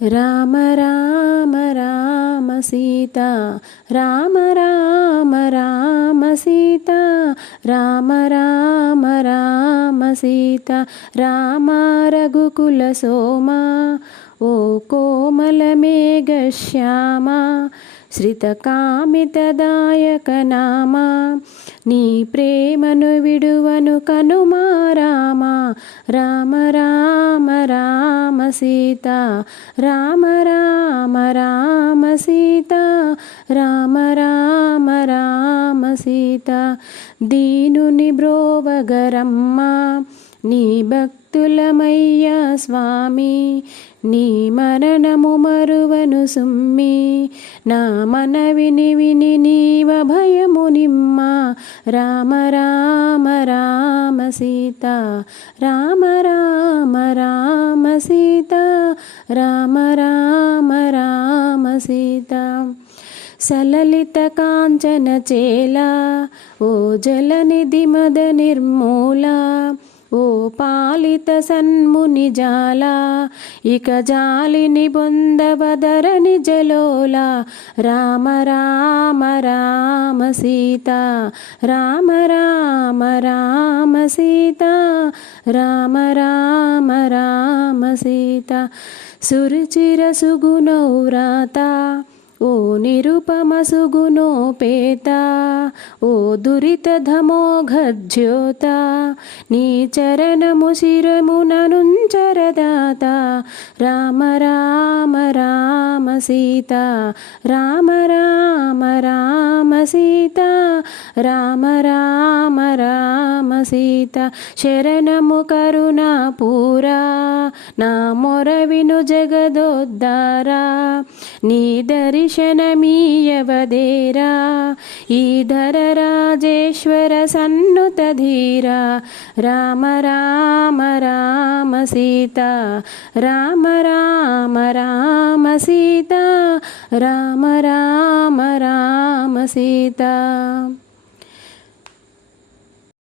రామ రామ రామ సీత రామ రామ రామ సీత రామ రామ రామ సీత రామ రఘుకుల సోమ ఓ కోమల మేఘశ్యామ శ్రితకామితదాయక నామ నీ ప్రేమను విడువను కనుమా రామ రామ రామ రామ సీత రామ రామ రామ సీత రామ రామ రామ సీత దీనుని బ్రోవగరమ్మ నీ భక్తులమయ్యా స్వామి నీ మరణము మరువను సుమ్మి నా మనవిని విని నీవ భయము నిమ్మ రామ రామ రామ సీత రామ రామ రామ సీత రామ రామ రామ సీత సలలిత కాంచన చేలా ఓ జలనిధి మద నిర్మూల ఓ పాలిత సన్ముని జాల ఇక జాలిని బొందవదరని జలోల రామ రామ రామ సీత రామ రామ రామ సీత రామ రామ రామ సీత సురుచిర సుగుణౌవ్రాత ఓ నిరుపమ సుగుణోపేత ఓ దురితధమోఘజ్యోత నీ చరణము శిరముననుంచరదాత రామ రామ రామ సీత రామ రామ రామ సీత రామ రామ రామ సీత శరణము కరుణా పూరా నా మొర విను జగదోద్ధారా నీ దర్శనమీయవదేరా ఈ ధర రాజేశ్వర సన్నుత ధీరా రామ రామ రామ సీత రామ రామ రామ సీత రామ రామ రామ సీత.